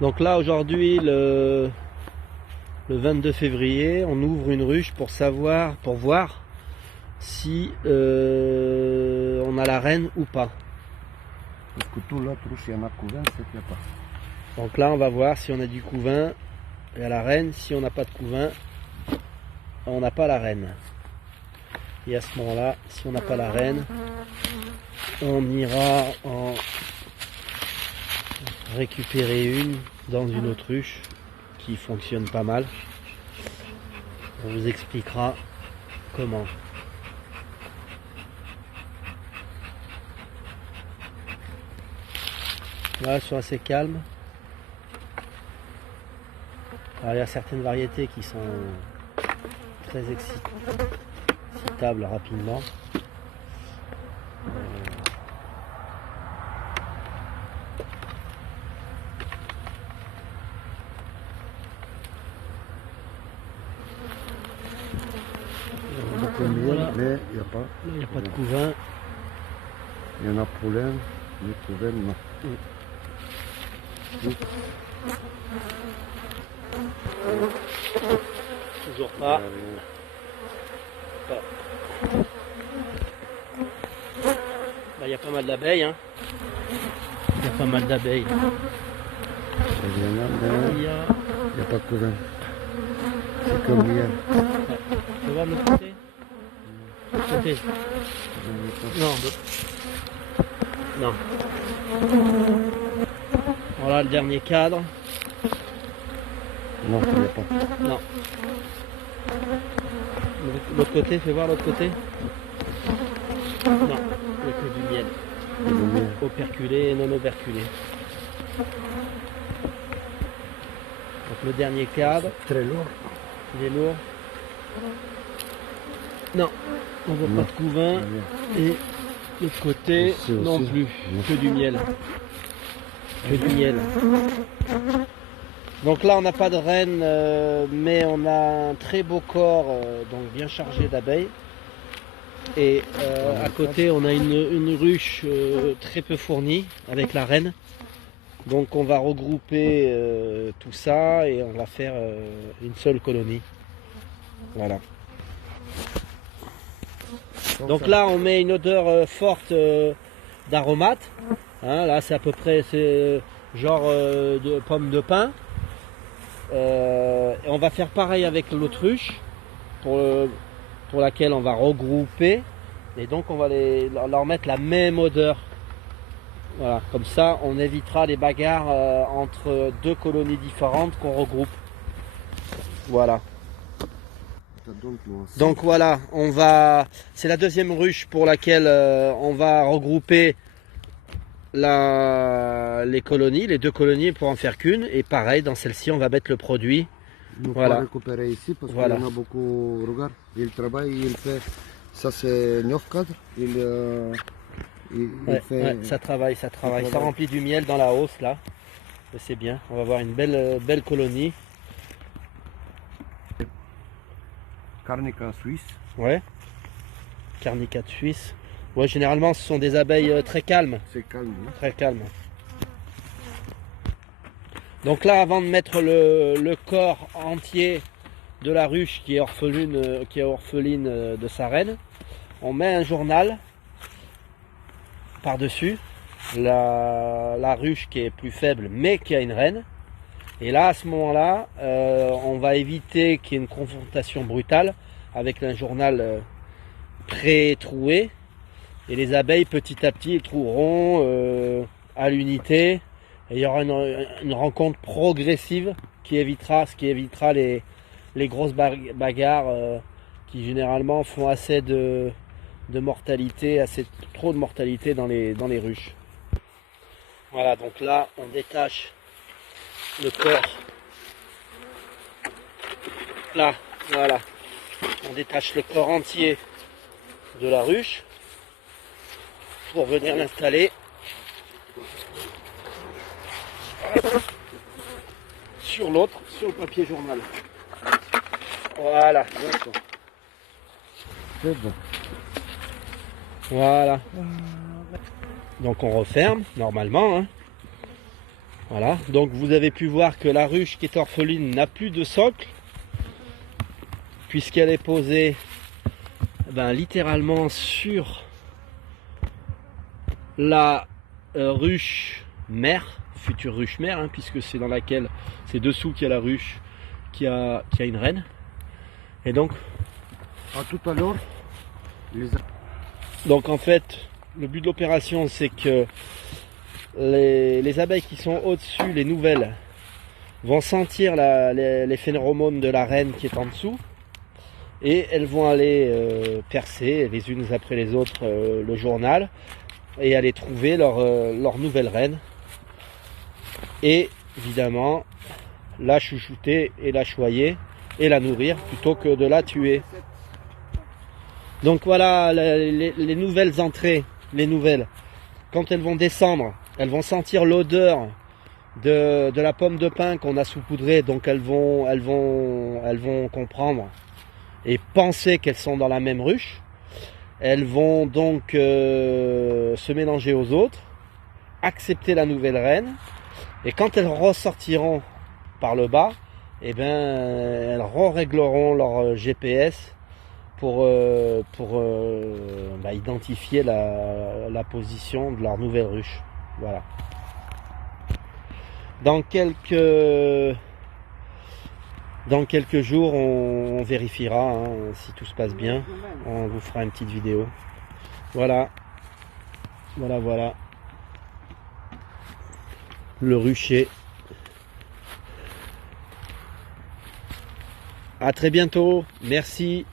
Donc là aujourd'hui le 22 février, on ouvre une ruche pour voir si on a la reine ou pas. Parce que tout l'autre ruche, il y en a couvain, c'est qu'il n'y a pas. Donc là on va voir si on a du couvain et à la reine. Si on n'a pas de couvain, on n'a pas la reine. Et à ce moment-là, si on n'a pas la reine, on ira en récupérer une dans une autruche qui fonctionne pas mal. On vous expliquera comment. Là, elles sont assez calmes. Alors, il y a certaines variétés qui sont très excitables rapidement. Voilà. Mais il n'y a pas. Là, il n'y a pas de couvain. Il y en a poulain, mais couvain, non. Toujours pas. Là, il y a pas mal d'abeilles. Hein. Il y a pas mal d'abeilles. Il n'y a pas de couvain. C'est comme hier. Tu vois de l'autre côté? Côté. Non. Non. Voilà le dernier cadre. Non, il n'y a pas. Non. L'autre côté, fais voir l'autre côté. Non, il n'y a que du miel. Operculé et non operculé. Donc le dernier cadre. Très lourd. Il est lourd. Non, on ne voit pas de couvain. Et l'autre côté, non plus. Que du miel. Que du miel. Donc là, on n'a pas de reine, mais on a un très beau corps, donc bien chargé d'abeilles. Et à côté, on a une ruche très peu fournie avec la reine. Donc on va regrouper tout ça et on va faire une seule colonie. Voilà. Donc là, on met une odeur forte d'aromate. Hein, là, c'est à peu près genre de pomme de pin. Et on va faire pareil avec l'autruche pour laquelle on va regrouper. Et donc, on va leur mettre la même odeur. Voilà, comme ça, on évitera les bagarres entre deux colonies différentes qu'on regroupe. Voilà. Donc voilà, c'est la deuxième ruche pour laquelle on va regrouper les colonies, les deux colonies pour en faire qu'une. Et pareil, dans celle-ci, on va mettre le produit. Nous voilà. Récupérer ici parce voilà. qu'il y en a beaucoup. Regarde, il travaille, il fait. Ça c'est 9 cadres. Il fait. Ouais, ça travaille. Ça remplit du miel dans la hausse là. C'est bien. On va avoir une belle colonie. Carnica suisse. Ouais. Carnica suisse. Ouais, généralement, ce sont des abeilles très calmes. C'est calme. Hein? Très calme. Donc là, avant de mettre le corps entier de la ruche qui est orpheline de sa reine, on met un journal par-dessus la ruche qui est plus faible mais qui a une reine. Et là, à ce moment-là, on va éviter qu'il y ait une confrontation brutale avec un journal pré-troué. Et les abeilles, petit à petit, troueront à l'unité. Et il y aura une rencontre progressive ce qui évitera les grosses bagarres qui généralement font assez de mortalité, trop de mortalité dans les ruches. Voilà, donc là, on détache le corps. Là, voilà. On détache le corps entier de la ruche pour venir l'installer sur le papier journal. Voilà. C'est bon. Voilà. Donc on referme normalement. Hein. Voilà, donc vous avez pu voir que la ruche qui est orpheline n'a plus de socle, puisqu'elle est posée littéralement sur la ruche mère, future ruche mère, hein, puisque c'est dans laquelle, c'est dessous qu'il y a la ruche qui a une reine. Et donc, tout à l'heure, donc en fait, le but de l'opération, c'est que les abeilles qui sont au-dessus, les nouvelles, vont sentir les phéromones de la reine qui est en dessous, et elles vont aller percer les unes après les autres le journal et aller trouver leur nouvelle reine, et évidemment la chouchouter et la choyer et la nourrir plutôt que de la tuer. Donc voilà les nouvelles entrées, les nouvelles, quand elles vont descendre, elles vont sentir l'odeur de la pomme de pin qu'on a saupoudrée, donc elles vont comprendre et penser qu'elles sont dans la même ruche. Elles vont donc se mélanger aux autres, accepter la nouvelle reine, et quand elles ressortiront par le bas, eh ben, elles régleront leur GPS pour identifier la position de leur nouvelle ruche. Voilà. Dans quelques jours, on vérifiera hein, si tout se passe bien. On vous fera une petite vidéo. Voilà. Voilà. Le rucher. À très bientôt. Merci.